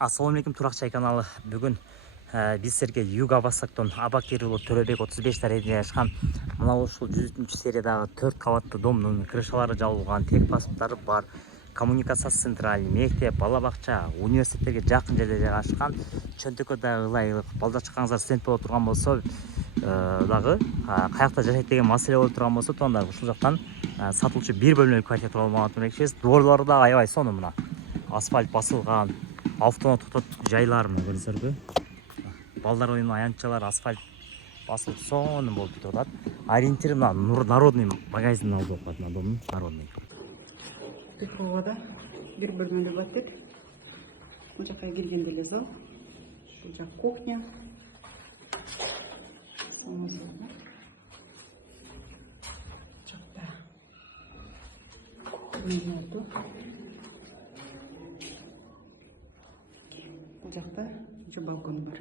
Ассаламу алейкум, Туракчай каналы. Бүгін биз сіздерге Юга Востоктон Абакир уулу Төрөбек 35 дарежеде ашкан мына ушул 103 сериядагы 4 кабаттуу домдун крышалары жабылган, тек паспорттары бар, коммуникация централь, мектеп, бала бакча, университеттерге жакын жерде жайгашкан. Чөнтөкөдө ылайык балдар чакаңыздар студент боло турган болсо дагы каякта жашайт деген маселе болуп турган болсо тоонда ушул жактан сатылчу бир бөлмөлүк квартира тууралуу маалымат беребиз. Доорлору да аябай сонун, мына асфальт басылган, автоны токтотуп жайлар мына көрүңүздөрбү. Балдар оюн аянтчалар, асфальт басылып сонун болуп кетип атат. Ориентир мына народный магазин алды болуп калат, мына домдун народный. Тыховада бир бөлмөлүү батыр. Бул жака келгенде эле зал. Бул жак кухня. Жакта меню. Бул жакта балкон бар.